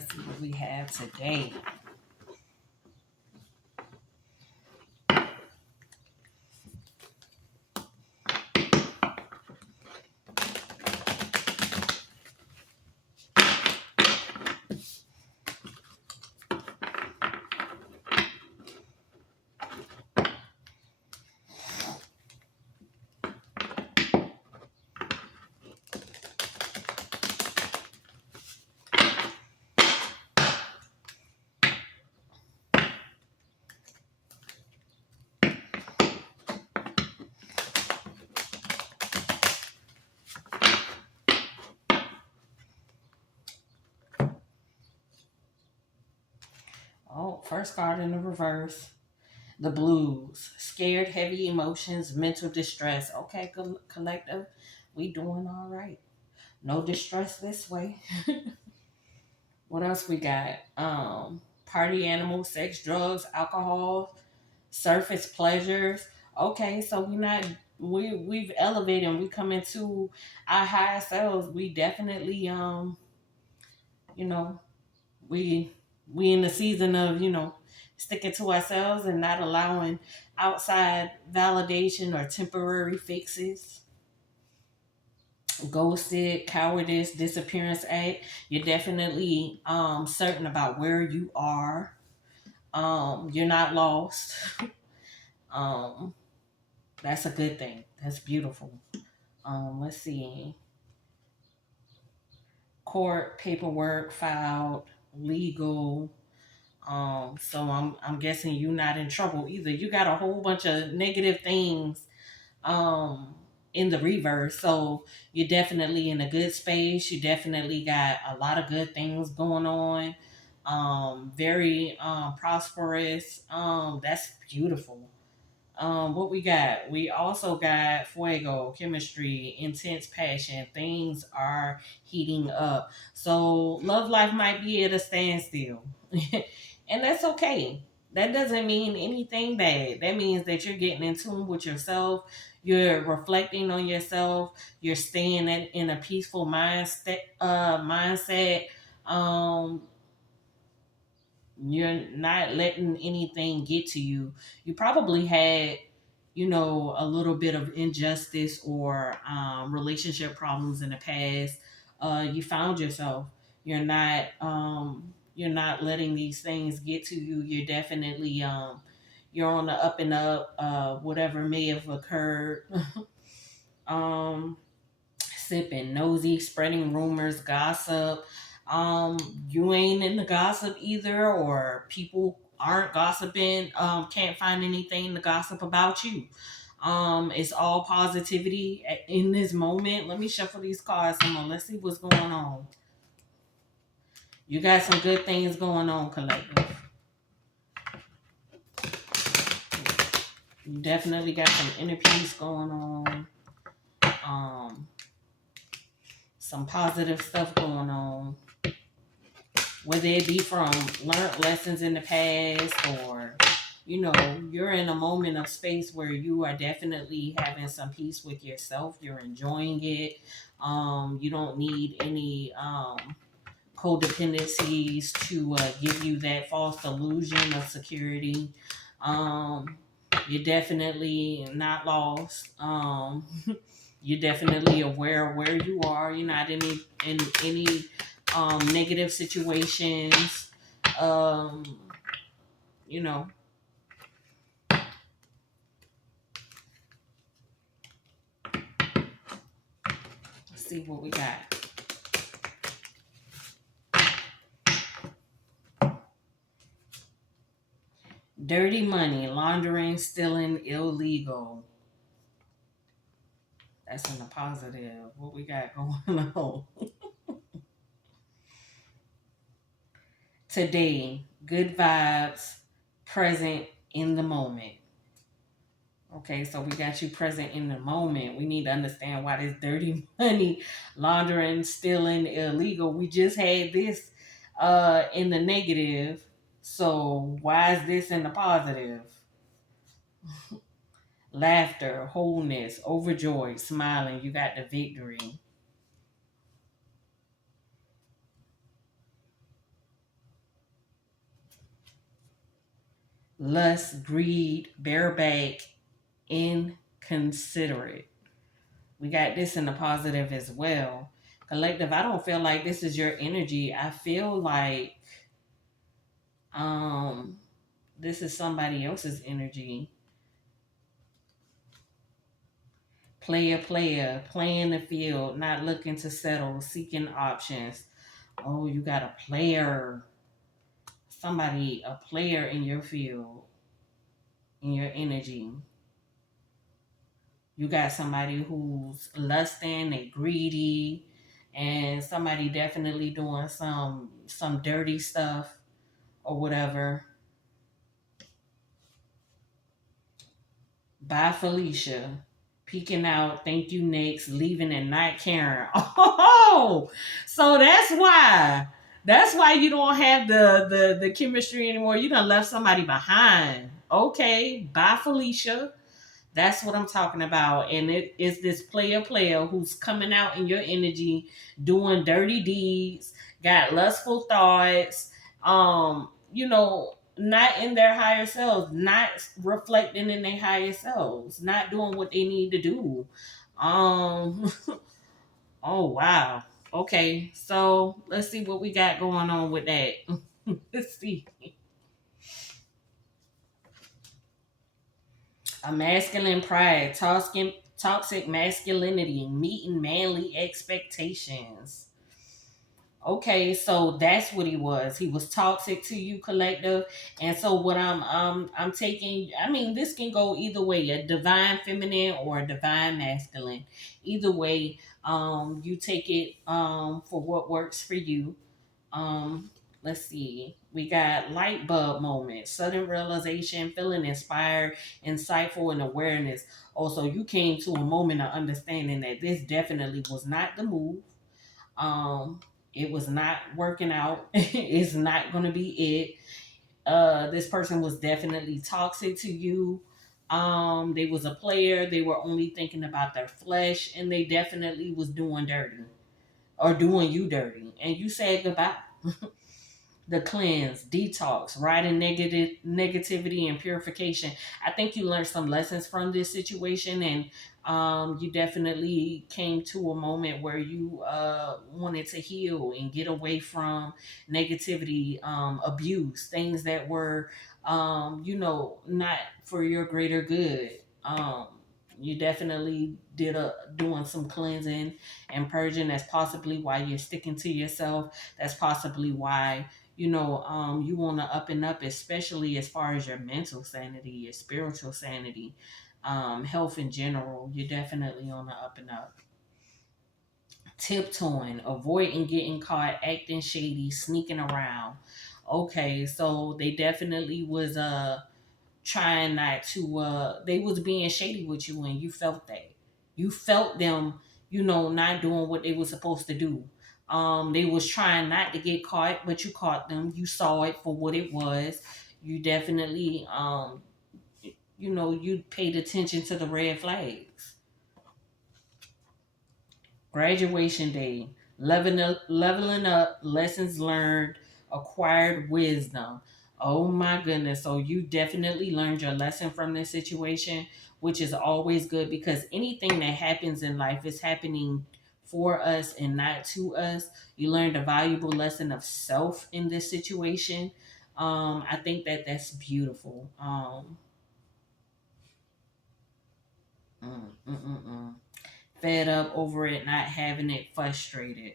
Let's see what we have today. Oh, first card in the reverse. The blues. Scared, heavy emotions, mental distress. Okay, collective. We doing all right. No distress this way. What else we got? Party animals, sex, drugs, alcohol, surface pleasures. Okay, so we've elevated and we come into our higher selves. We definitely you know, we we in the season of, sticking to ourselves and not allowing outside validation or temporary fixes. Ghosted, cowardice, disappearance act. You're definitely certain about where you are. You're not lost. um that's a good thing. That's beautiful. Let's see. Court paperwork filed, legal. So I'm guessing you're not in trouble either. You got a whole bunch of negative things um in the reverse. So you're definitely in a good space. You definitely got a lot of good things going on. Very prosperous. That's beautiful. What we got? We also got fuego, chemistry, intense passion. Things are heating up. So love life might be at a standstill. And that's okay. That doesn't mean anything bad. That means that you're getting in tune with yourself. You're reflecting on yourself. You're staying in a peaceful mindset. Um, you're not letting anything get to you. You probably had, a little bit of injustice or relationship problems in the past. You found yourself. You're not letting these things get to you. You're definitely you're on the up and up. Whatever may have occurred. um, Sipping, nosy, spreading rumors, gossip. You ain't in the gossip either, or people aren't gossiping. Can't find anything to gossip about you. It's all positivity in this moment. Let me shuffle these cards some more. Let's see what's going on. You got some good things going on, collective. You definitely got some inner peace going on. Um, some positive stuff going on. Whether it be from learned lessons in the past, or you're in a moment of space where you are definitely having some peace with yourself. You're enjoying it. You don't need any codependencies to give you that false illusion of security. um, you're definitely not lost. You're definitely aware of where you are. You're not in any negative situations. Um, you know, let's see what we got. Dirty money, laundering, stealing, illegal. That's in the positive. What we got going on today? Good vibes, present in the moment. Okay, so we got you present in the moment. We need to understand why this dirty money, laundering, stealing, illegal. We just had this in the negative. So why is this in the positive? Laughter, wholeness, overjoyed, smiling. You got the victory. lust, greed, bareback, inconsiderate. We got this in the positive as well. Collective, I don't feel like this is your energy. I feel like um this is somebody else's energy. Player, playing the field, not looking to settle, seeking options. Oh, you got a player. Somebody, a player in your field, in your energy. You got somebody who's lusting, they greedy, and somebody definitely doing some dirty stuff or whatever. Bye, Felicia. Peeking out, thank you, next, leaving and not caring. Oh, so that's why. That's why you don't have the chemistry anymore. You done left somebody behind. Okay, bye, Felicia. That's what I'm talking about. And it is this player who's coming out in your energy, doing dirty deeds, got lustful thoughts, not in their higher selves, not reflecting in their higher selves, not doing what they need to do. Um oh wow. Okay, so let's see what we got going on with that. Let's see. A masculine pride, toxic masculinity, meeting manly expectations. Okay, so that's what he was. He was toxic to you, collective. And so what I'm taking, I mean, this can go either way, a divine feminine or a divine masculine. Either way, you take it for what works for you. Um, let's see. We got light bulb moment, sudden realization, feeling inspired, insightful, and awareness. Also, you came to a moment of understanding that this definitely was not the move. Um, it was not working out. It's not going to be it. This person was definitely toxic to you. They was a player. They were only thinking about their flesh, and they definitely was doing dirty or doing you dirty. And you said goodbye. The cleanse, detox, riding negativity and purification. I think you learned some lessons from this situation, and you definitely came to a moment where you wanted to heal and get away from negativity, abuse, things that were, not for your greater good. You definitely doing some cleansing and purging. That's possibly why you're sticking to yourself. That's possibly why you want to up and up, especially as far as your mental sanity, your spiritual sanity, health in general. You're definitely on the up and up. Tiptoeing, avoiding getting caught, acting shady, sneaking around. Okay, so they definitely was trying not to they was being shady with you, and you felt that. You felt them, not doing what they were supposed to do. They was trying not to get caught, but you caught them. You saw it for what it was. You definitely you paid attention to the red flags. Graduation day, leveling up, lessons learned, acquired wisdom. Oh my goodness. So you definitely learned your lesson from this situation, which is always good because anything that happens in life is happening for us and not to us. You learned a valuable lesson of self in this situation. I think that that's beautiful. Mm, mm, mm, mm. Fed up over it, not having it, frustrated.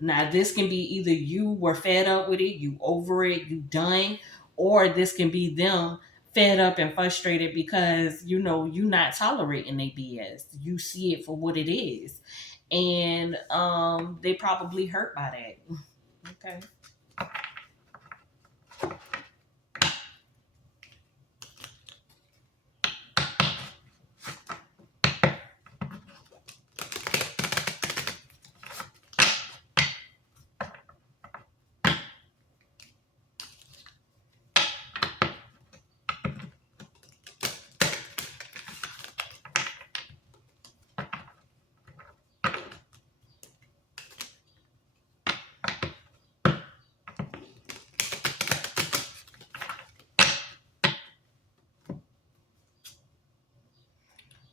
Now, this can be either you were fed up with it, you over it, you done, or this can be them fed up and frustrated because you not tolerating their BS. You see it for what it is, and they probably hurt by that. Okay.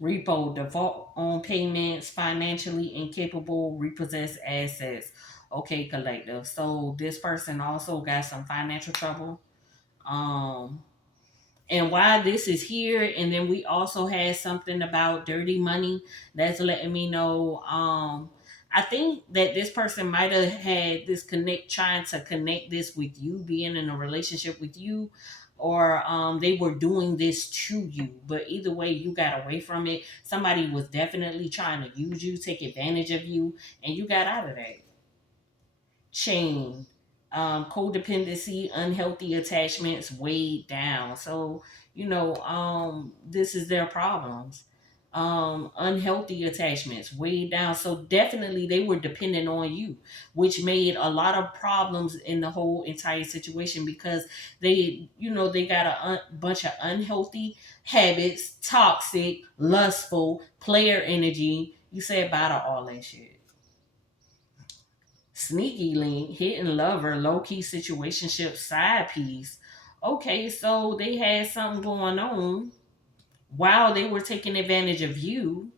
Repo, default on payments, financially incapable, repossess assets. Okay, collective. So this person also got some financial trouble. Um, and why this is here, and then we also had something about dirty money that's letting me know. I think that this person might have had this connect, trying to connect this with you, being in a relationship with you, or they were doing this to you. But either way, you got away from it. Somebody was definitely trying to use you, take advantage of you, and you got out of that chain. Codependency, unhealthy attachments weighed down. So, this is their problems. Unhealthy attachments weighed down. So definitely they were dependent on you, which made a lot of problems in the whole entire situation, because they got bunch of unhealthy habits, toxic, lustful, player energy. You say bye to all that shit. Sneaky link, hidden lover, low key situationship, side piece. Okay, so they had something going on while they were taking advantage of you,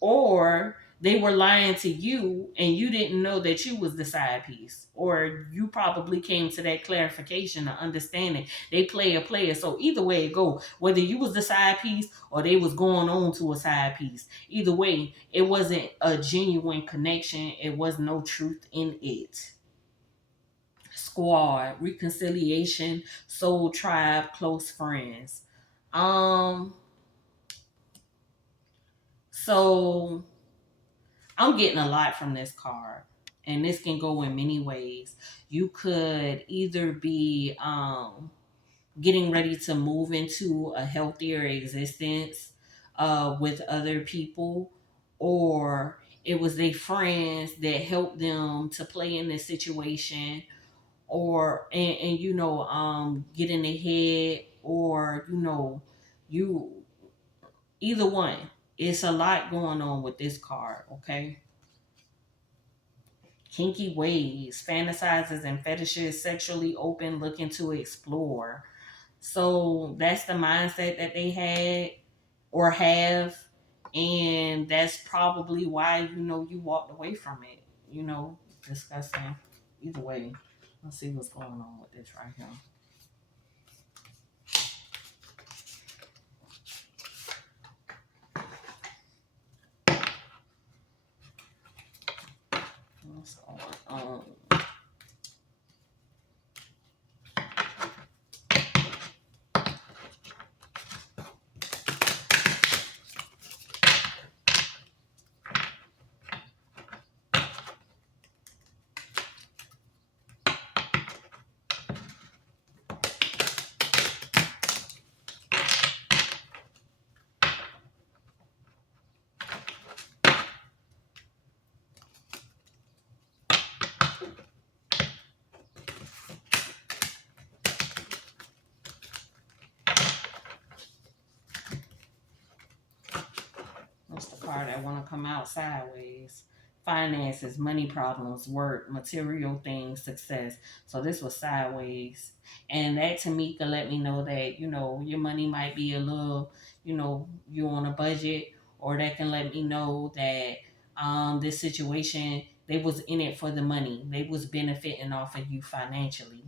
or they were lying to you and you didn't know that you was the side piece, or you probably came to that clarification or understanding they play a player. So either way it go, whether you was the side piece or they was going on to a side piece, either way it wasn't a genuine connection. It was no truth in it. Squad, reconciliation, soul tribe, close friends. um so I'm getting a lot from this card, and this can go in many ways. You could either be getting ready to move into a healthier existence with other people, or it was their friends that helped them to play in this situation, or get in their head, or you either one. It's a lot going on with this card, okay? Kinky ways, fantasizes and fetishes, sexually open, looking to explore. So that's the mindset that they had or have. And that's probably why, you walked away from it, discussing. Either way, let's see what's going on with this right here. What's going on? What's the card that want to come out sideways? Finances, money problems, work, material things, success. So this was sideways. And that to me could let me know that, your money might be a little, you on a budget, or that can let me know that this situation, they was in it for the money. They was benefiting off of you financially.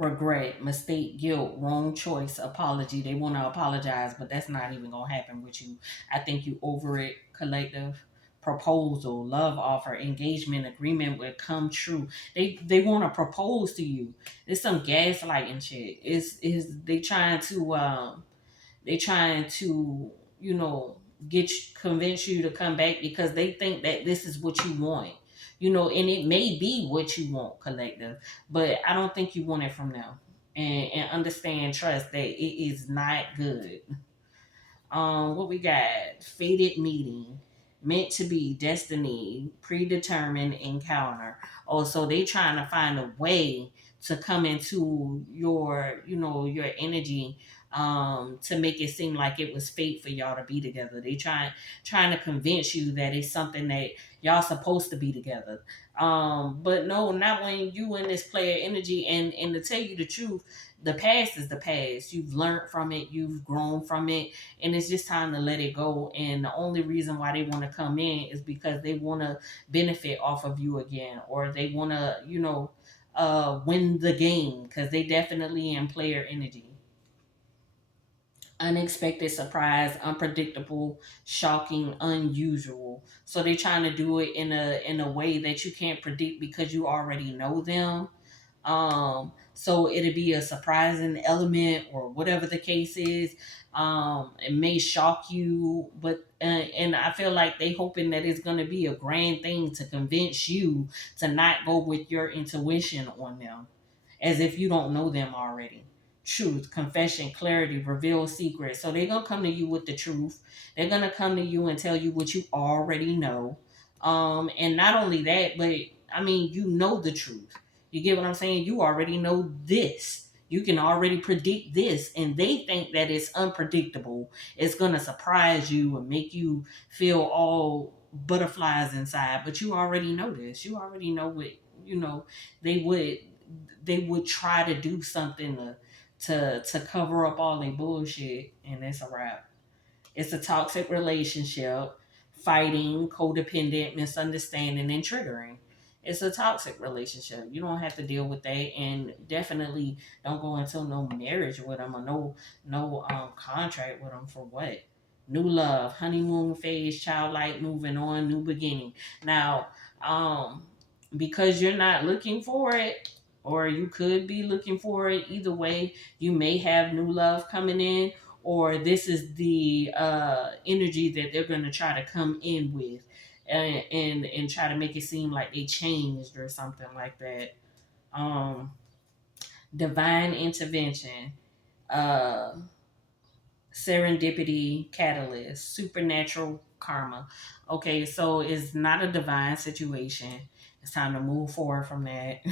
Regret, mistake, guilt, wrong choice, apology. They want to apologize, but that's not even going to happen with you. I think you over it, collective. Proposal, love offer, engagement, agreement will come true. They want to propose to you. It's some gaslighting shit. Is they trying to convince you to come back because they think that this is what you want, and it may be what you want, collective, but I don't think you want it from them. And understand, trust that it is not good. What we got? Fated meeting, meant to be, destiny, predetermined encounter. Oh, so they trying to find a way to come into your energy, to make it seem like it was fate for y'all to be together. They trying to convince you that it's something that y'all supposed to be together. But no, not when you in this player energy. And to tell you the truth, the past is the past. You've learned from it, you've grown from it, and it's just time to let it go. And the only reason why they want to come in is because they want to benefit off of you again, or they want to, win the game, because they definitely in player energy. Unexpected, surprise, unpredictable, shocking, unusual. So they're trying to do it in a way that you can't predict because you already know them. So it'll be a surprising element or whatever the case is. It may shock you, but and I feel like they hoping that it's gonna be a grand thing to convince you to not go with your intuition on them, as if you don't know them already. Truth, confession, clarity, reveal secrets. So they're gonna come to you with the truth. They're gonna come to you and tell you what you already know. And not only that, but I mean, you know the truth. You get what I'm saying? You already know this. You can already predict this, and they think that it's unpredictable. It's gonna surprise you and make you feel all butterflies inside. But you already know this. You already know what you know. They would they would try to do something to cover up all their bullshit, and it's a wrap. It's a toxic relationship, fighting, codependent, misunderstanding, and triggering. It's a toxic relationship. You don't have to deal with that, and definitely don't go into no marriage with them, or no contract with them for what? New love, honeymoon phase, childlike, moving on, new beginning. Now, because you're not looking for it, or you could be looking for it. Either way, you may have new love coming in, or this is the energy that they're going to try to come in with, and try to make it seem like they changed or something like that. um Divine intervention, uh serendipity, catalyst, supernatural karma. Okay, so it's not a divine situation. It's time to move forward from that.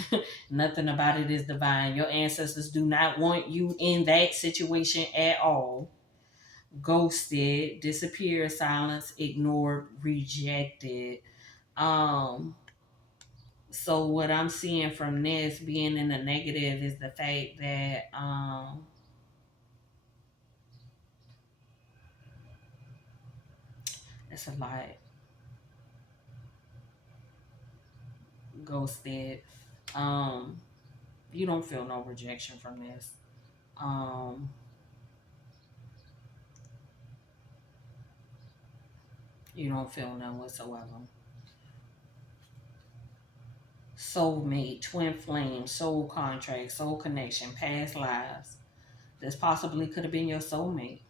Nothing about it is divine. Your ancestors do not want you in that situation at all. Ghosted, disappeared, silenced, ignored, rejected. Um, so what I'm seeing from this being in the negative is the fact that it's a lot. Ghosted. Um, you don't feel no rejection from this. Um, you don't feel none whatsoever. Soulmate, twin flame, soul contract, soul connection, past lives. This possibly could have been your soulmate,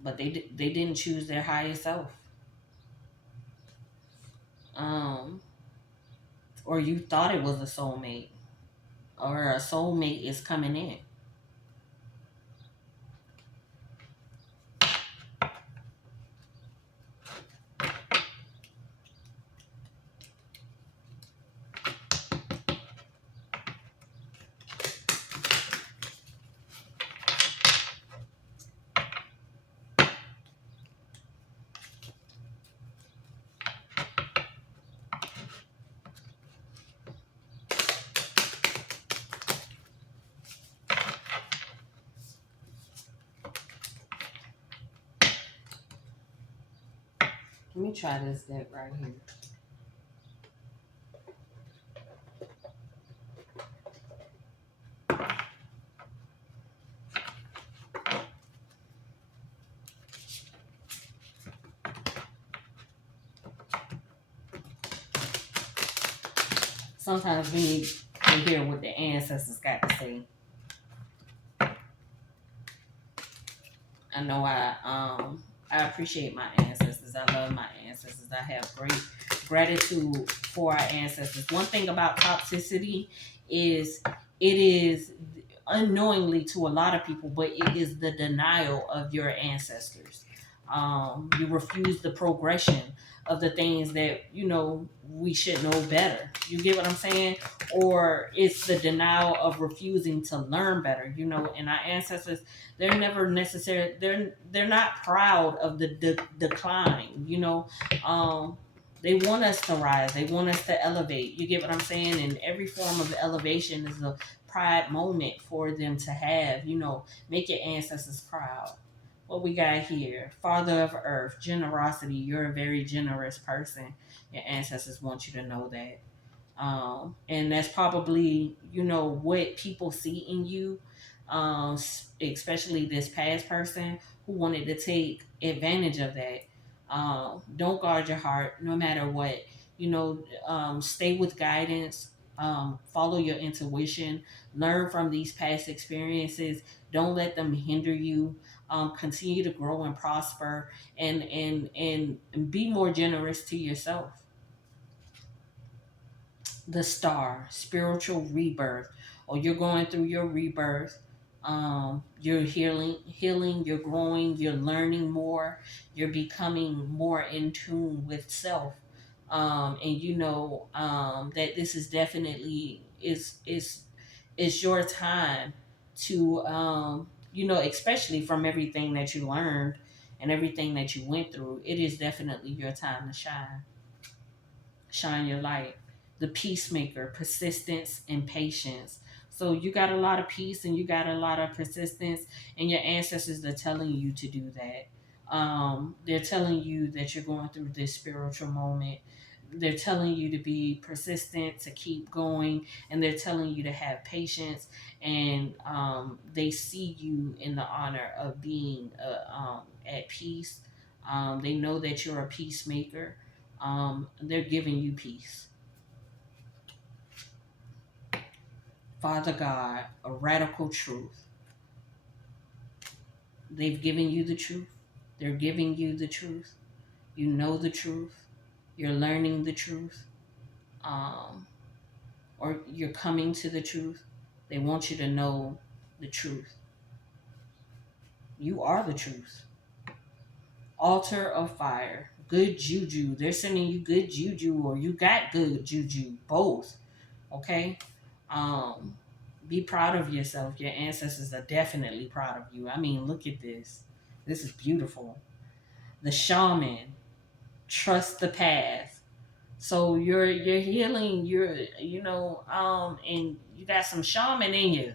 but they didn't choose their higher self. Um, or you thought it was a soulmate, or a soulmate is coming in. Let me try this deck right here. Sometimes we need to hear what the ancestors got to say. I know I appreciate my ancestors. I love my ancestors. I have great gratitude for our ancestors. One thing about toxicity is it is unknowingly to a lot of people, but it is the denial of your ancestors. You refuse the progression of the things that we should know better. You get what I'm saying? Or it's the denial of refusing to learn better. And our ancestors, they're never necessarily they're not proud of the decline. They want us to rise. They want us to elevate. You get what I'm saying? And every form of elevation is a pride moment for them to have. Make your ancestors proud. What we got here? Father of Earth, generosity. You're a very generous person. Your ancestors want you to know that. And that's probably what people see in you, especially this past person who wanted to take advantage of that. Don't guard your heart no matter what. Stay with guidance. Follow your intuition. Learn from these past experiences. Don't let them hinder you. Continue to grow and prosper, and be more generous to yourself. The star, spiritual rebirth, or you're going through your rebirth. You're healing, you're growing, you're learning more, you're becoming more in tune with self. And that this is definitely is your time to especially from everything that you learned and everything that you went through, it is definitely your time to shine your light. The peacemaker, persistence and patience. So you got a lot of peace and you got a lot of persistence, and your ancestors are telling you to do that. They're telling you that you're going through this spiritual moment. They're telling you to be persistent, to keep going, and they're telling you to have patience. And they see you in the honor of being at peace. They know that you're a peacemaker. They're giving you peace. Father God, a radical truth. They've given you the truth. They're giving you the truth. You know the truth. You're learning the truth. Um, or you're coming to the truth. They want you to know the truth. You are the truth. Altar of fire. Good juju. They're sending you good juju, or you got good juju. Both. Okay? Um, be proud of yourself. Your ancestors are definitely proud of you. I mean, look at this. This is beautiful. The shaman, trust the path. So you're healing. And you got some shaman in you,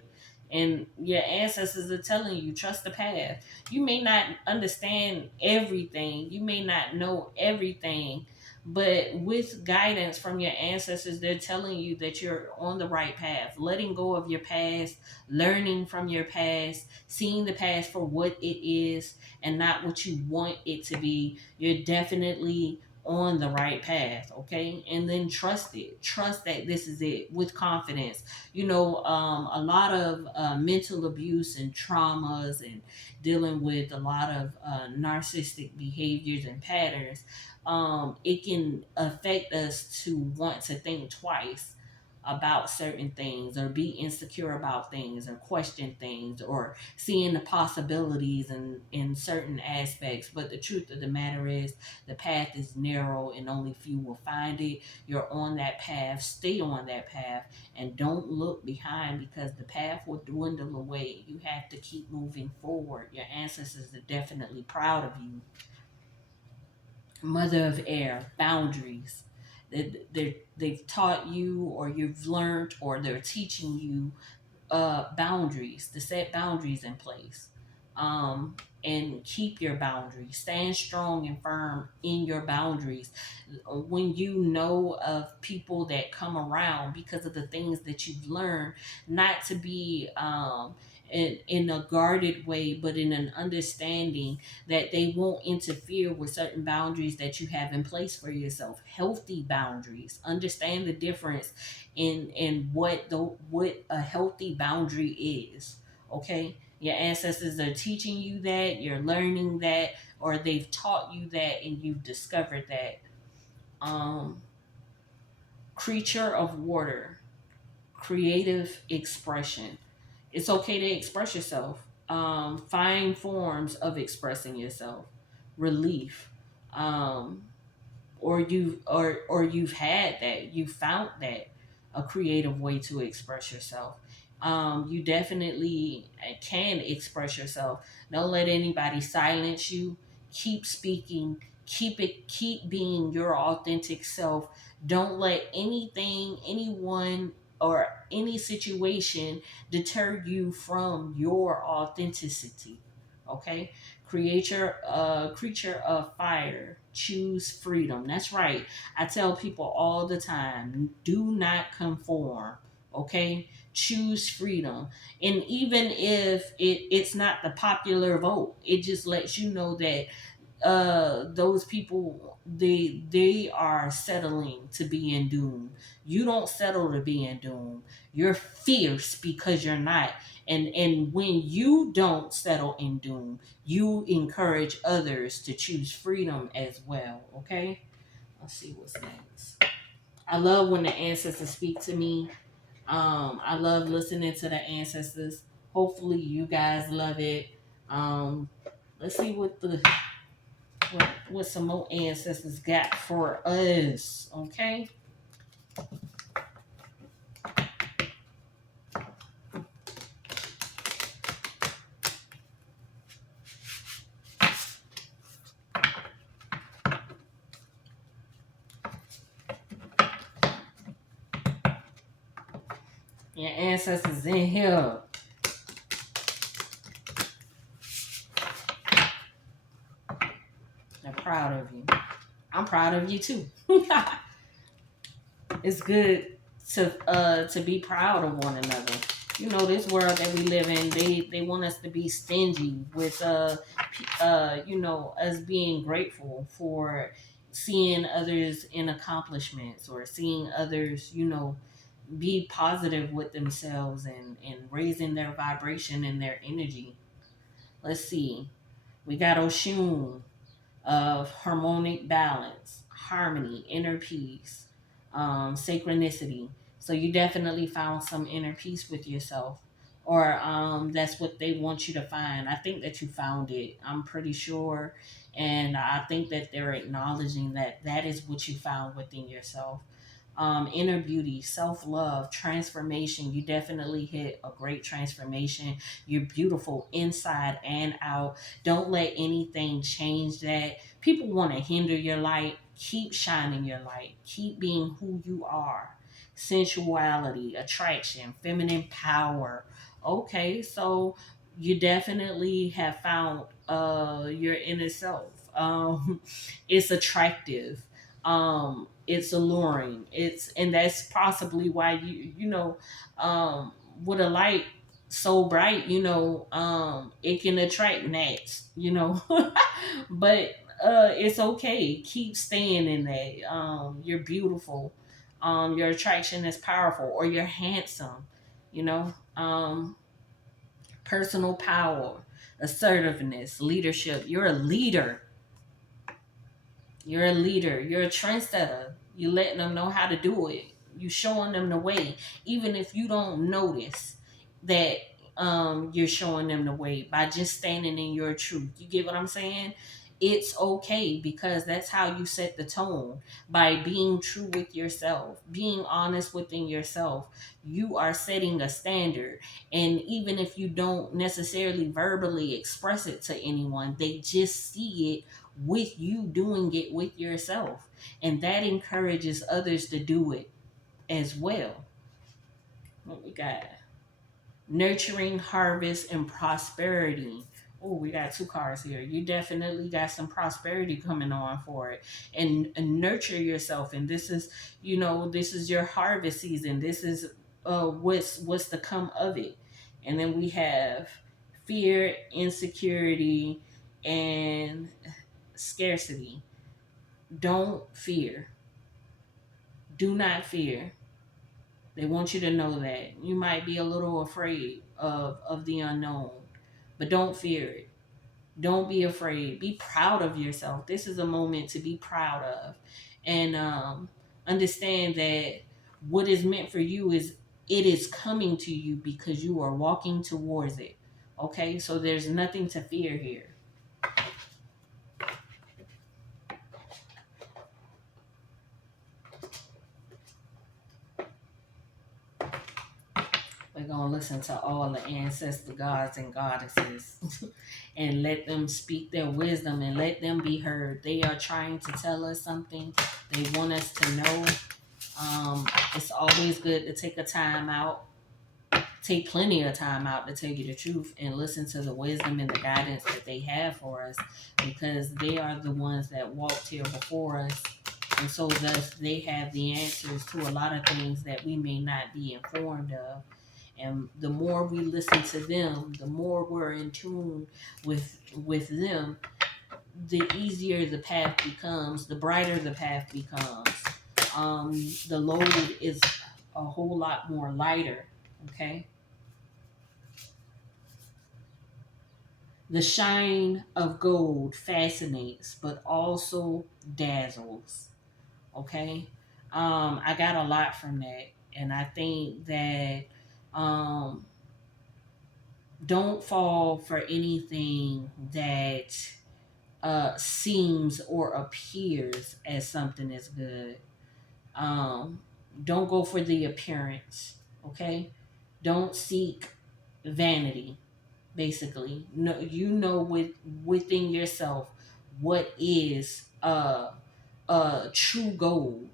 and your ancestors are telling you trust the path. You may not understand everything. You may not know everything, but with guidance from your ancestors, they're telling you that you're on the right path. Letting go of your past, learning from your past, seeing the past for what it is and not what you want it to be. You're definitely on the right path. Okay, and then trust it. Trust that this is it with confidence. A lot of mental abuse and traumas, and dealing with a lot of narcissistic behaviors and patterns. It can affect us to want to think twice about certain things, or be insecure about things, or question things, or seeing the possibilities in certain aspects. But the truth of the matter is, the path is narrow and only few will find it. You're on that path. Stay on that path, and don't look behind, because the path will dwindle away. You have to keep moving forward. Your ancestors are definitely proud of you. Mother of air, boundaries. They've taught you, or you've learned, or they're teaching you boundaries, to set boundaries in place. Um, and keep your boundaries. Stand strong and firm in your boundaries. When you know of people that come around because of the things that you've learned, not to be in a guarded way, but in an understanding that they won't interfere with certain boundaries that you have in place for yourself. Healthy boundaries. Understand the difference in what a healthy boundary is. Okay, your ancestors are teaching you that, you're learning that, or they've taught you that, and you've discovered that. um Creature of water, creative expression. It's okay to express yourself. Find forms of expressing yourself. Relief. um or you've had that, you found that a creative way to express yourself. You definitely can express yourself. Don't let anybody silence you. Keep speaking. Keep being your authentic self. Don't let anything, anyone or any situation deter you from your authenticity. Okay? Create your creature of fire. Choose freedom. That's right. I tell people all the time, do not conform. Okay? Choose freedom. And even if it's not the popular vote, it just lets you know that those people, they are settling to be in doom. You don't settle to be in doom. You're fierce because you're not. And when you don't settle in doom, you encourage others to choose freedom as well. Okay, let's see what's next. I love when the ancestors speak to me. I love listening to the ancestors. Hopefully you guys love it. Let's see what some more ancestors got for us. Okay. Your ancestors in here. They're proud of you. I'm proud of you too. It's good to be proud of one another. You know, this world that we live in, they want us to be stingy with you know, us being grateful for seeing others in accomplishments, or seeing others, you know, be positive with themselves and raising their vibration and their energy. Let's see. We got Oshun of harmonic balance, harmony, inner peace, synchronicity. So you definitely found some inner peace with yourself, or that's what they want you to find. I think that you found it. I'm pretty sure, and I think that they're acknowledging that that is what you found within yourself. Inner beauty, self love, transformation. You definitely hit a great transformation. You're beautiful inside and out. Don't let anything change that. People want to hinder your light. Keep shining your light. Keep being who you are. Sensuality, attraction, feminine power. Okay, so you definitely have found your inner self. It's attractive, it's alluring, and that's possibly why you know, with a light so bright, you know, it can attract gnats, you know. But it's okay, keep staying in that. You're beautiful, your attraction is powerful, or you're handsome, you know. Personal power, assertiveness, leadership. You're a leader. You're a leader. You're a trendsetter. You letting them know how to do it. You showing them the way, even if you don't notice that you're showing them the way by just standing in your truth. You get what I'm saying? It's okay, because that's how you set the tone, by being true with yourself, being honest within yourself. You are setting a standard, and even if you don't necessarily verbally express it to anyone, they just see it with you doing it with yourself, and that encourages others to do it as well. What we got? Nurturing, harvest, and prosperity. Oh, we got two cards here. You definitely got some prosperity coming on for it. And nurture yourself. And this is, you know, this is your harvest season. This is what's to come of it. And then we have fear, insecurity, and scarcity. Don't fear. Do not fear. They want you to know that. You might be a little afraid of the unknown, but don't fear it. Don't be afraid. Be proud of yourself. This is a moment to be proud of. And understand that what is meant for you is, it is coming to you because you are walking towards it. Okay? So there's nothing to fear here. We're going to listen to all the ancestor gods and goddesses and let them speak their wisdom and let them be heard. They are trying to tell us something. They want us to know. It's always good to take a time out, take plenty of time out, to tell you the truth, and listen to the wisdom and the guidance that they have for us, because they are the ones that walked here before us. And so thus they have the answers to a lot of things that we may not be informed of. And the more we listen to them, the more we're in tune with them, the easier the path becomes, the brighter the path becomes. The load is a whole lot more lighter. Okay. The shine of gold fascinates, but also dazzles. Okay. I got a lot from that. And I think that um, don't fall for anything that seems or appears as something is good. Um, don't go for the appearance. Okay. Don't seek vanity. Basically, no, you know, within yourself what is true gold.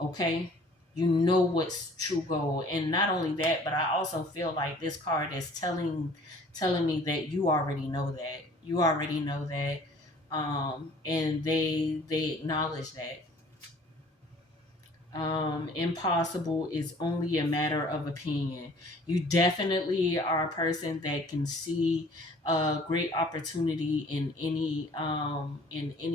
Okay. You know what's true gold. And not only that, but I also feel like this card is telling me that you already know that. You already know that. And they acknowledge that. Impossible is only a matter of opinion. You definitely are a person that can see a great opportunity in any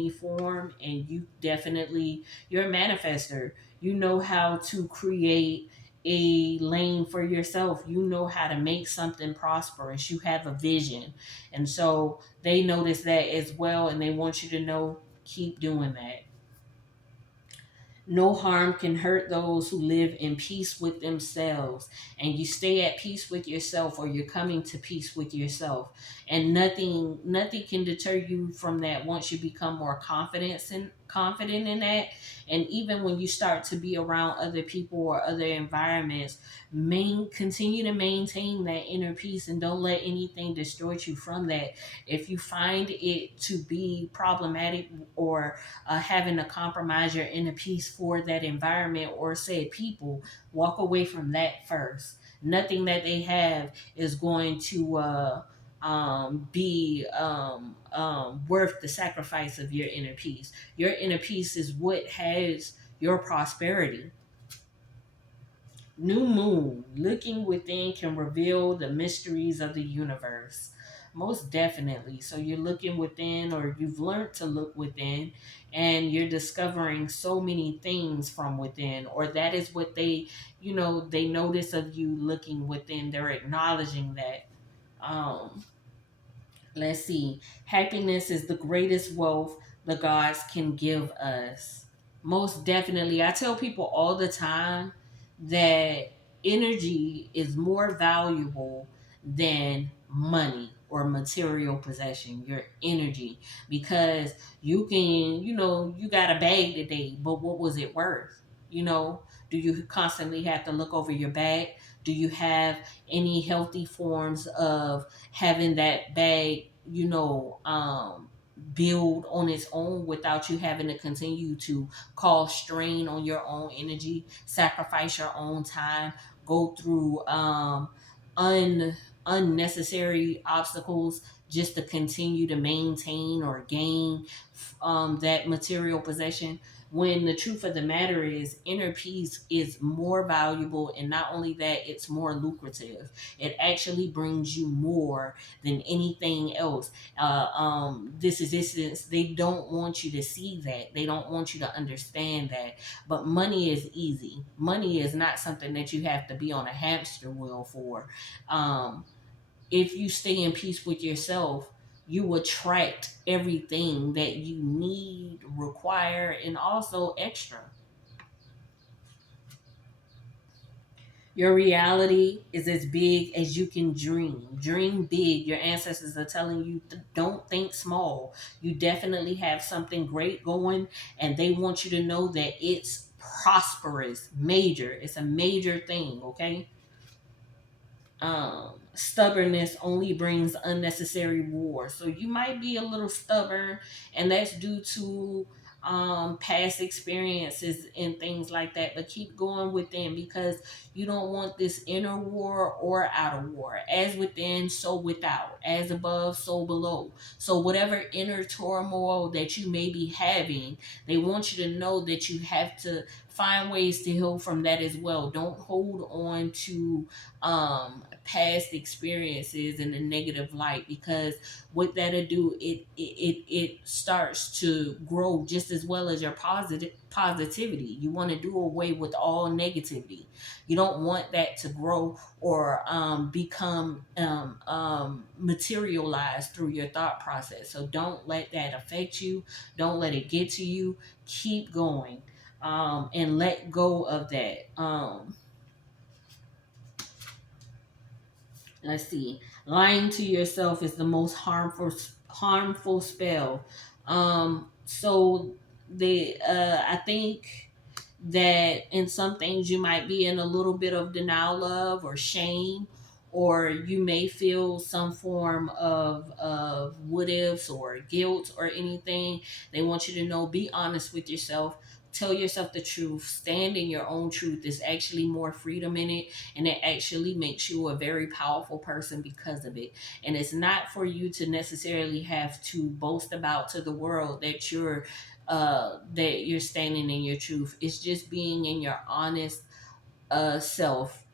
form, and you're a manifester. You know how to create a lane for yourself. You know how to make something prosperous. You have a vision, and so they notice that as well, and they want you to know, keep doing that. No harm can hurt those who live in peace with themselves. And you stay at peace with yourself, or you're coming to peace with yourself. And nothing can deter you from that once you become more confident in that. And even when you start to be around other people or other environments, continue to maintain that inner peace, and don't let anything destroy you from that. If you find it to be problematic, or having to compromise your inner peace for that environment or said people, walk away from that first. Nothing that they have is going to be worth the sacrifice of your inner peace. Your inner peace is what has your prosperity. New moon, looking within can reveal the mysteries of the universe. Most definitely. So you're looking within, or you've learned to look within, and you're discovering so many things from within, or that is what they notice of you looking within. They're acknowledging that. Um, let's see. Happiness is the greatest wealth the gods can give us. Most definitely. I tell people all the time that energy is more valuable than money or material possession. Your energy. Because you got a bag today, but what was it worth? You know, do you constantly have to look over your bag? Do you have any healthy forms of having that bag, build on its own without you having to continue to cause strain on your own energy, sacrifice your own time, go through un unnecessary obstacles just to continue to maintain or gain that material possession, when the truth of the matter is inner peace is more valuable. And not only that, it's more lucrative. It actually brings you more than anything else. This is distance. They don't want you to see that. They don't want you to understand that. But money is easy. Money is not something that you have to be on a hamster wheel for. Um, if you stay in peace with yourself, you attract everything that you need, require, and also extra. Your reality is as big as you can dream. Dream big. Your ancestors are telling you, don't think small. You definitely have something great going, and they want you to know that it's prosperous, major. It's a major thing, okay? Stubbornness only brings unnecessary war. So you might be a little stubborn, and that's due to past experiences and things like that, but keep going within, because you don't want this inner war or outer war. As within, so without. As above, so below. So whatever inner turmoil that you may be having, they want you to know that you have to find ways to heal from that as well. Don't hold on to past experiences in a negative light, because what that'll do, it starts to grow just as well as your positivity. You want to do away with all negativity. You don't want that to grow or become materialized through your thought process. So don't let that affect you. Don't let it get to you. Keep going, and let go of that. Let's see. Lying to yourself is the most harmful spell. So I think that in some things you might be in a little bit of denial of, or shame, or you may feel some form of what ifs or guilt or anything. They want you to know, be honest with yourself. Tell yourself the truth. Stand in your own truth. There's actually more freedom in it, and it actually makes you a very powerful person because of it. And it's not for you to necessarily have to boast about to the world that you're standing in your truth. It's just being in your honest self.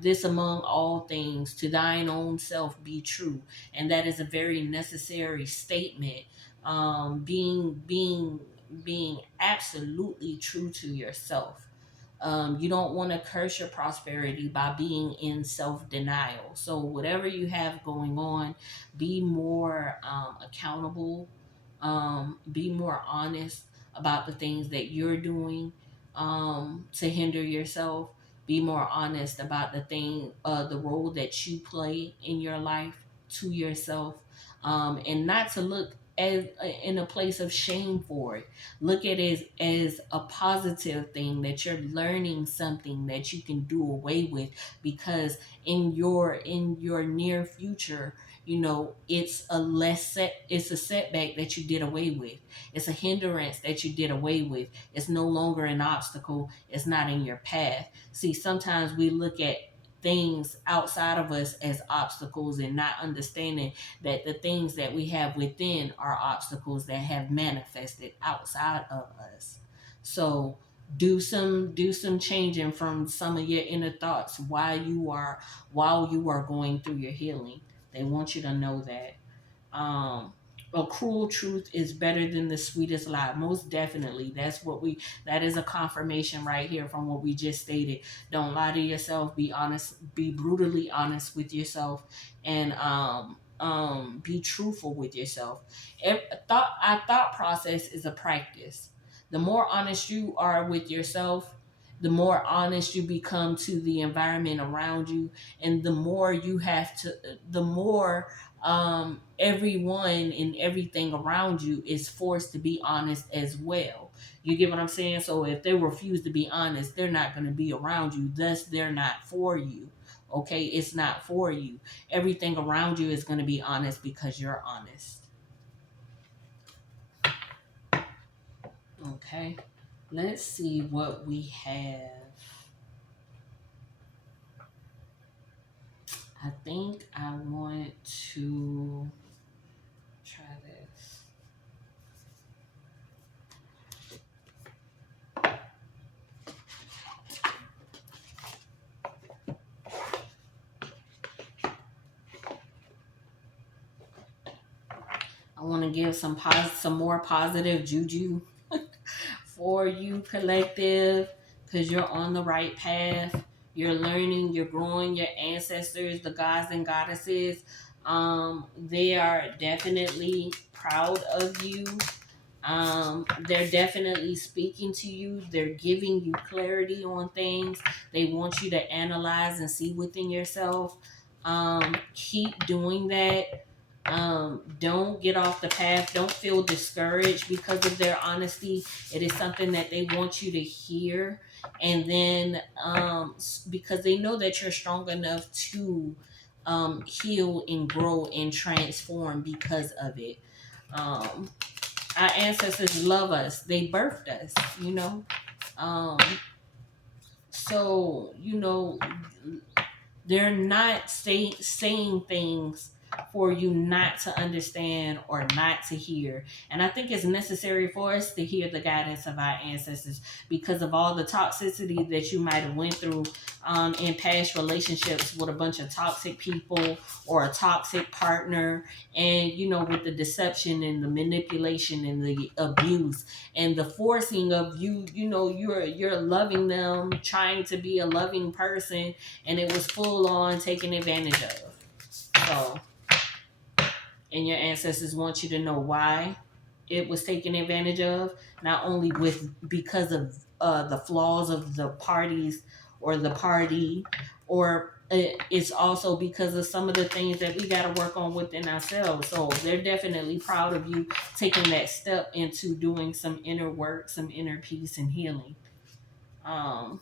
This among all things, to thine own self be true, and that is a very necessary statement. Being absolutely true to yourself. You don't want to curse your prosperity by being in self denial. So, whatever you have going on, be more accountable, be more honest about the things that you're doing to hinder yourself. Be more honest about the role that you play in your life to yourself, and not to look as in a place of shame for it. Look at it as a positive thing, that you're learning something that you can do away with, because in your near future, it's a setback that you did away with. It's a hindrance that you did away with. It's no longer an obstacle. It's not in your path. See, sometimes we look at things outside of us as obstacles, and not understanding that the things that we have within are obstacles that have manifested outside of us. So do some changing from some of your inner thoughts while you are going through your healing. They want you to know that. Um, a cruel truth is better than the sweetest lie. Most definitely. That is a confirmation right here from what we just stated. Don't lie to yourself. Be honest, be brutally honest with yourself, and be truthful with yourself. Our thought process is a practice. The more honest you are with yourself, the more honest you become to the environment around you, and the more everyone and everything around you is forced to be honest as well. You get what I'm saying? So if they refuse to be honest, they're not going to be around you. Thus, they're not for you. Okay? It's not for you. Everything around you is going to be honest because you're honest. Okay? Let's see what we have. I think I want to try this. I want to give some more positive juju for you, collective, because you're on the right path. You're learning, you're growing. Your ancestors, the gods and goddesses, they are definitely proud of you. They're definitely speaking to you. They're giving you clarity on things. They want you to analyze and see within yourself. Keep doing that. Don't get off the path. Don't feel discouraged because of their honesty. It is something that they want you to hear. And then because they know that you're strong enough to heal and grow and transform because of it. Um, our ancestors love us. They birthed us, you know. Um, so they're not saying things for you not to understand or not to hear. And I think it's necessary for us to hear the guidance of our ancestors because of all the toxicity that you might have went through in past relationships with a bunch of toxic people or a toxic partner, and with the deception and the manipulation and the abuse and the forcing of you. You're loving them, trying to be a loving person, and it was full on taken advantage of. So, and your ancestors want you to know why it was taken advantage of, not only because of the flaws of the parties or the party, or it's also because of some of the things that we got to work on within ourselves. So they're definitely proud of you taking that step into doing some inner work, some inner peace and healing. Um,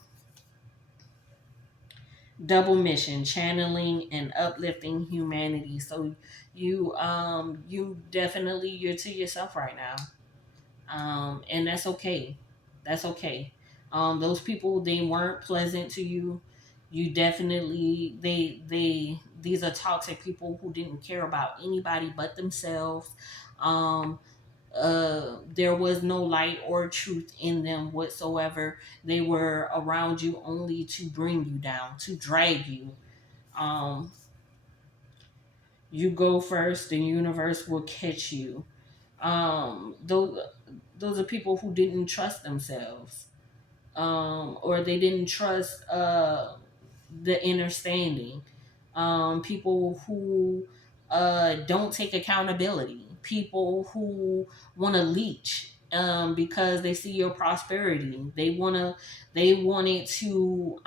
Double mission, channeling and uplifting humanity. So you definitely, you're to yourself right now. And that's okay. That's okay. Those people, they weren't pleasant to you. You definitely, these are toxic people who didn't care about anybody but themselves. um there was no light or truth in them whatsoever. They were around you only to bring you down, to drag you. Um, you go first, the universe will catch you. Those are people who didn't trust themselves, or they didn't trust the inner standing. People who don't take accountability, people who want to leech because they see your prosperity. They wanted to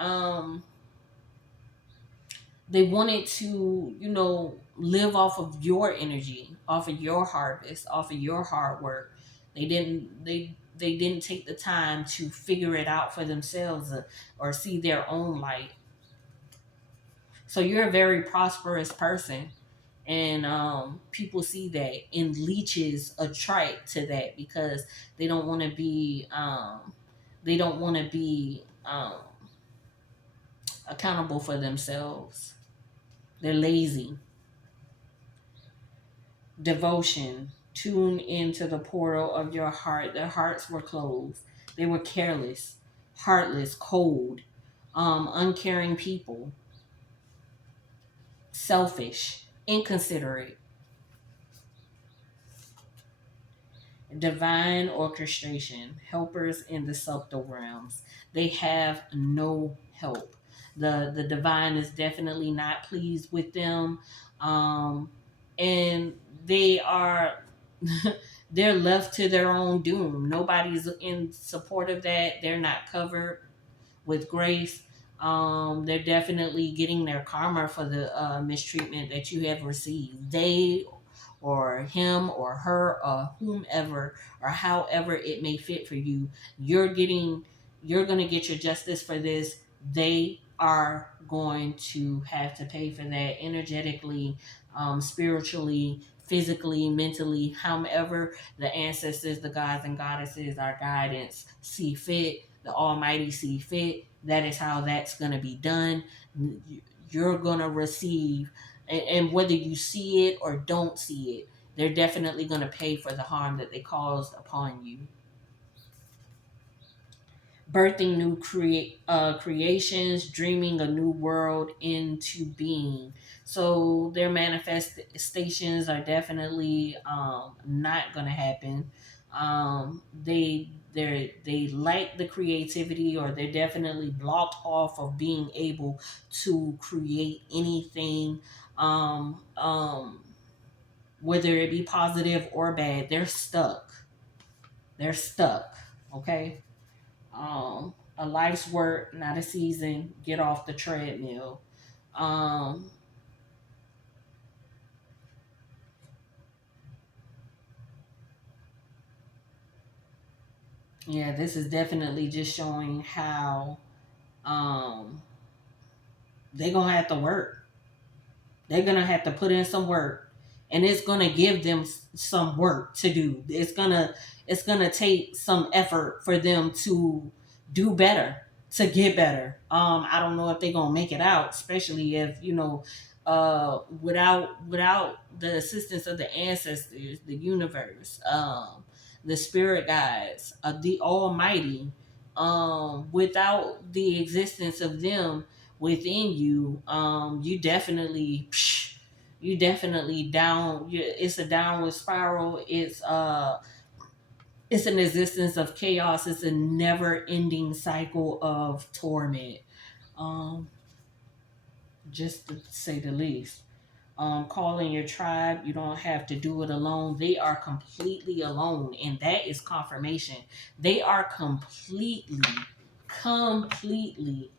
live off of your energy, off of your harvest, off of your hard work. They didn't take the time to figure it out for themselves, or see their own light. So you're a very prosperous person, and people see that, and leeches attract to that because they don't want to be they don't want to be accountable for themselves. They're lazy. Devotion. Tune into the portal of your heart. Their hearts were closed. They were careless, heartless, cold, uncaring people, selfish, inconsiderate. Divine orchestration, helpers in the subtle realms. They have no help. The divine is definitely not pleased with them. And they are they're left to their own doom. Nobody's in support of that. They're not covered with grace. They're definitely getting their karma for the mistreatment that you have received. They, or him or her or whomever, or however it may fit for you, you're going to get your justice for this. They are going to have to pay for that energetically, spiritually, physically, mentally, however the ancestors, the gods and goddesses, our guidance see fit, the Almighty see fit. That is how that's going to be done. You're going to receive, and whether you see it or don't see it, they're definitely going to pay for the harm that they caused upon you. Birthing new creations, dreaming a new world into being. So their manifestations are definitely not going to happen. They lack the creativity, or they're definitely blocked off of being able to create anything. Um, um, whether it be positive or bad, they're stuck. They're stuck. Okay. A life's work, not a season. Get off the treadmill. Um, yeah, this is definitely just showing how um, they're gonna have to work. They're gonna have to put in some work, and it's going to give them some work to do. It's going to take some effort for them to do better, to get better. I don't know if they're going to make it out, especially if, without the assistance of the ancestors, the universe, the spirit guides, the almighty, without the existence of them within you, you definitely down. It's a downward spiral. It's an existence of chaos. It's a never ending cycle of torment. Um, just to say the least. Calling your tribe, you don't have to do it alone. They are completely alone, and that is confirmation. They are completely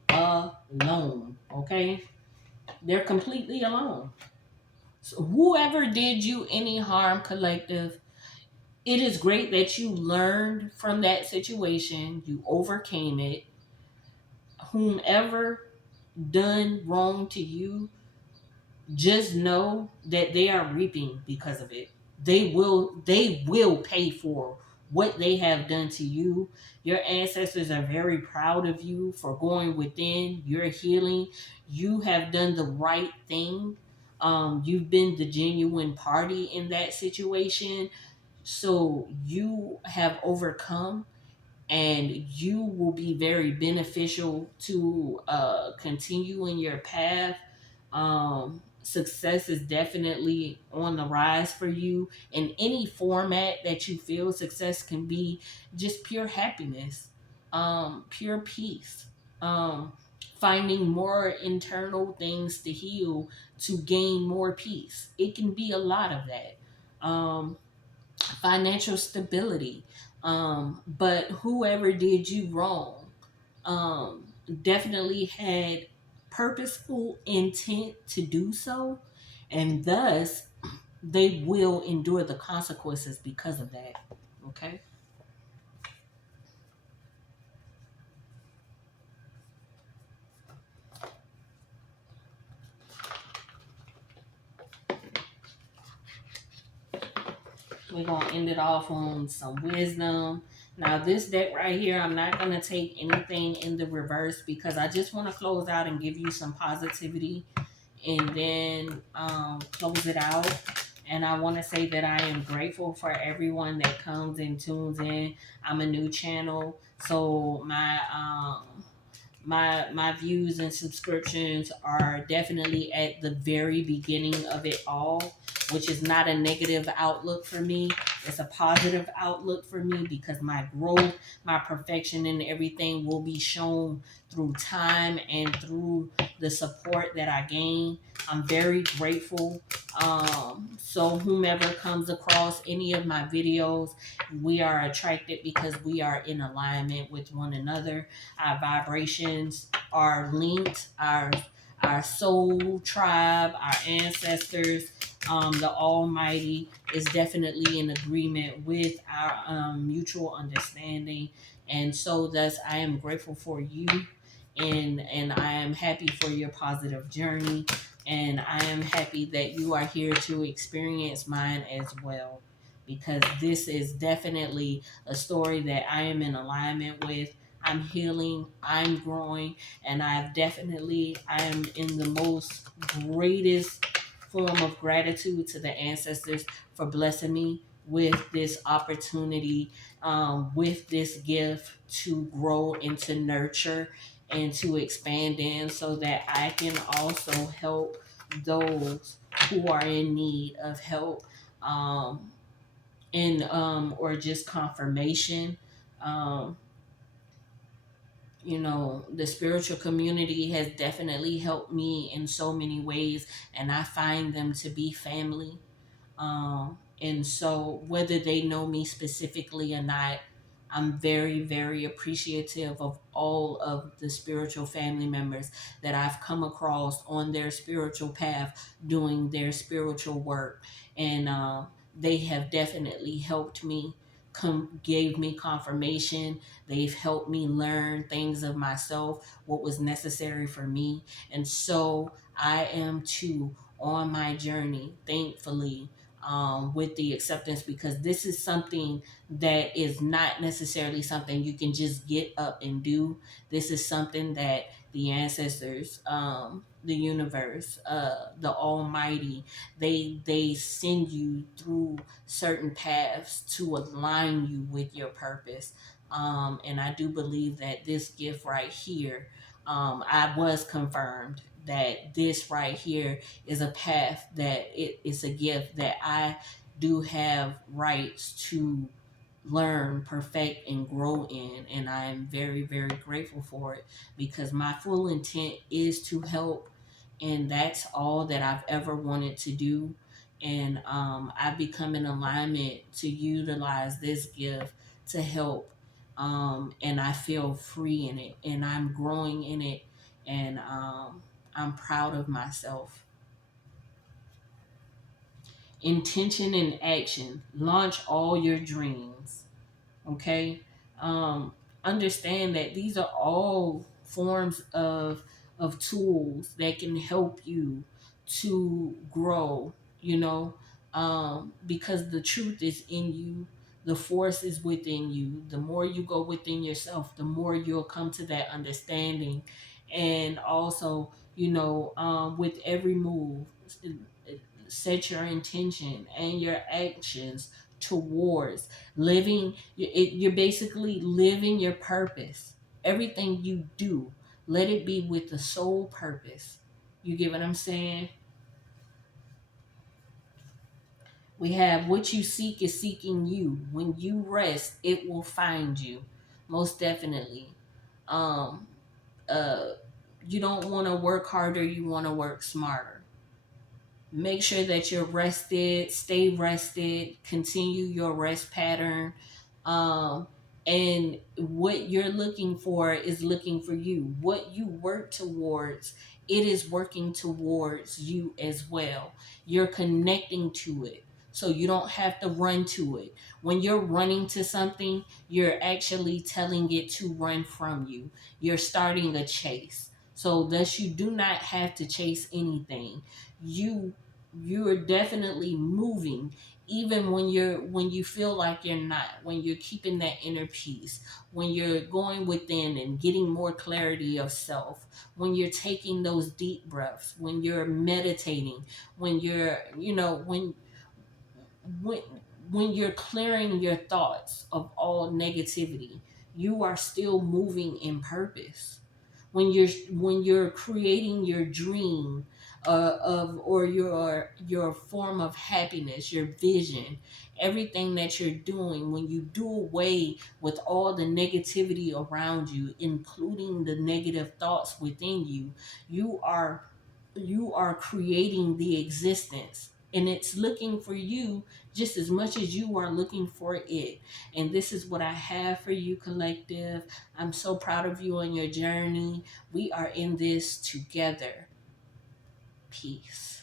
alone. Okay, they're completely alone. So whoever did you any harm, collective, it is great that you learned from that situation, you overcame it. Whomever done wrong to you, just know that they are reaping because of it. They will pay for what they have done to you. Your ancestors are very proud of you for going within. You're healing. You have done the right thing. You've been the genuine party in that situation. So you have overcome, and you will be very beneficial to continue in your path. Success is definitely on the rise for you in any format that you feel. Success can be just pure happiness, pure peace, finding more internal things to heal to gain more peace. It can be a lot of that. Financial stability. But whoever did you wrong, definitely had purposeful intent to do so, and thus they will endure the consequences because of that. Okay. We're gonna end it off on some wisdom. Now, this deck right here, I'm not gonna take anything in the reverse because I just want to close out and give you some positivity, and then close it out. And I want to say that I am grateful for everyone that comes and tunes in. I'm a new channel, so my views and subscriptions are definitely at the very beginning of it all, which is not a negative outlook for me. It's a positive outlook for me because my growth, my perfection, and everything will be shown through time and through the support that I gain. I'm very grateful. So whomever comes across any of my videos, we are attracted because we are in alignment with one another. Our vibrations are linked. Our soul tribe, our ancestors, the Almighty is definitely in agreement with our mutual understanding, and so thus I am grateful for you, and I am happy for your positive journey, and I am happy that you are here to experience mine as well, because this is definitely a story that I am in alignment with. I'm healing, I'm growing, and I am in the most greatest form of gratitude to the ancestors for blessing me with this opportunity, with this gift to grow and to nurture and to expand in, so that I can also help those who are in need of help, in or just confirmation. Um, the spiritual community has definitely helped me in so many ways, and I find them to be family. And so, whether they know me specifically or not, I'm very, very appreciative of all of the spiritual family members that I've come across on their spiritual path doing their spiritual work. And they have definitely helped me, gave me confirmation. They've helped me learn things of myself, what was necessary for me. And so I am to on my journey, thankfully, with the acceptance, because this is something that is not necessarily something you can just get up and do. This is something that the ancestors, the universe, the Almighty, they send you through certain paths to align you with your purpose. And I do believe that this gift right here, I was confirmed that this right here is a path, that it is a gift that I do have rights to learn, perfect, and grow in. And I am very, very grateful for it, because my full intent is to help. And that's all that I've ever wanted to do. And I've become in alignment to utilize this gift to help. And I feel free in it, and I'm growing in it. And I'm proud of myself. Intention and action. Launch all your dreams. Okay. um Understand that these are all forms of tools that can help you to grow, you know. Because the truth is in you, the force is within you. The more you go within yourself, the more you'll come to that understanding. And also, with every move, set your intention and your actions towards living. You're basically living your purpose. Everything you do, let it be with the sole purpose. You get what I'm saying? We have what you seek is seeking you. When you rest, it will find you. Most definitely. um uh you don't want to work harder, you want to work smarter. Make sure that you're rested, stay rested, continue your rest pattern. Um, and what you're looking for is looking for you. What you work towards, it is working towards you as well. You're connecting to it. So you don't have to run to it. When you're running to something, you're actually telling it to run from you. You're starting a chase. So thus you do not have to chase anything. You are definitely moving, even when you feel like you're not, when you're keeping that inner peace, when you're going within and getting more clarity of self, when you're taking those deep breaths, when you're meditating, when you're when when you're clearing your thoughts of all negativity, you are still moving in purpose. When you're creating your dream, of or your form of happiness, your vision, everything that you're doing, when you do away with all the negativity around you, including the negative thoughts within you, you are you are creating the existence, and it's looking for you just as much as you are looking for it. And this is what I have for you, collective. I'm so proud of you on your journey. We are in this together. Peace.